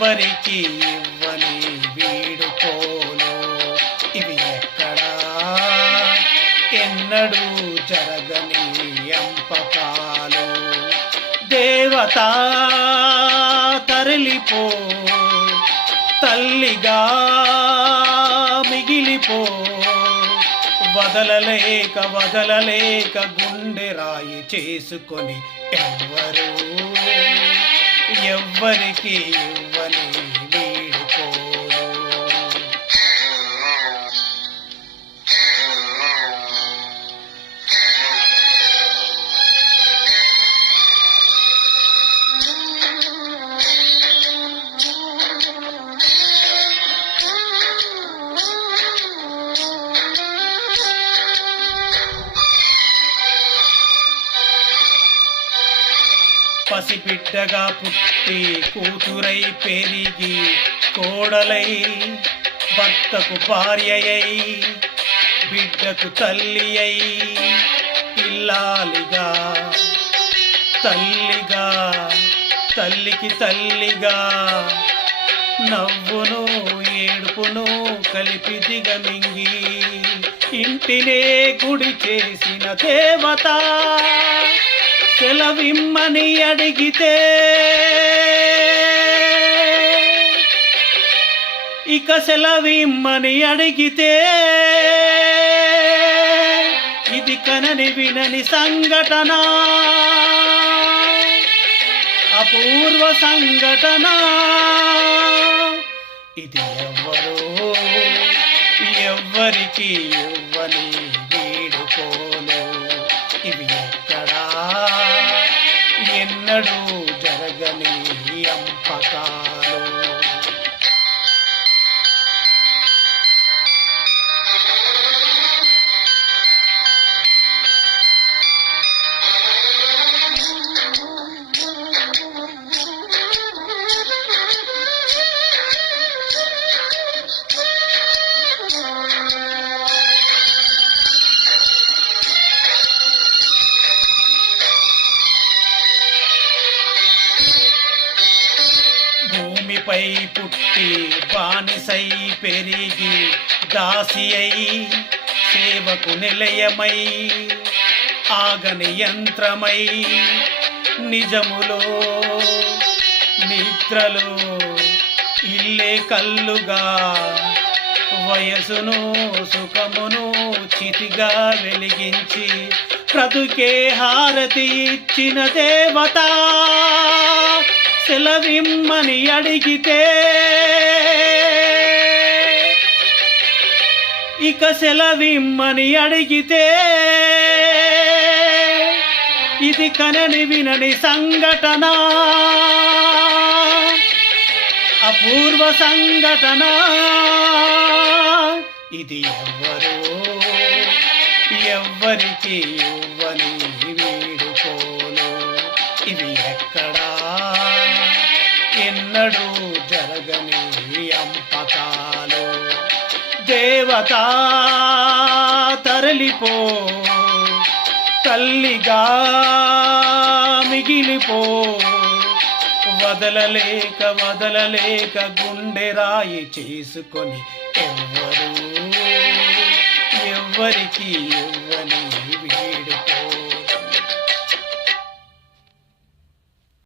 ఎవ్వరికి ఇవ్వని వీడుకోలు ఇవి ఎక్కడా? ఎన్నడూ జరగని ఎంపకాలు. దేవత తరలిపో తల్లిగా మిగిలిపో. వదలలేక వదలలేక గుండె రాయి చేసుకొని ఎవ్వరూ ఎవ్వరికి ఇవ్వని పసిబిడ్డగా పుట్టి కూతురై పెరిగి కోడలై భర్తకు భార్యయై బిడ్డకు తల్లి అయి ఇల్లాలిగా తల్లిగా తల్లికి తల్లిగా నవ్వును ఏడుపును కలిపి దిగమింగి ఇంటినే గుడి చేసిన దేవత. సెలవిమ్మని అడిగితే ఇక సెలవిమ్మని అడిగితే ఇది కనని వినని సంఘటన? అపూర్వ సంఘటన? ఇది ఎవ్వరో ఎవ్వరికి ఎవ్వని వీడుకోలు ఎన్నడూ భూమిపై పుట్టి బానిసై పెరిగి దాసి అయి సేవకు నిలయమై ఆగని యంత్రమై నిజములో నిద్రలో ఇల్లే కల్లుగా వయసును సుఖమును చితిగా వెలిగించి బ్రతుకే హారతి ఇచ్చిన దేవతా. సెలవిమ్మని అడిగితే ఇక సెలవిమ్మని అడిగితే ఇది కనని వినని సంఘటన. అపూర్వ సంఘటన. ఇది ఎవ్వరో ఎవ్వరికి ఇవ్వని ఎన్నడూ జరగని అంపకాలు దేవత తరలిపో తల్లిగా మిగిలిపో. వదలలేక వదలలేక గుండె రాయి చేసుకొని ఎవ్వరు ఎవ్వరికీ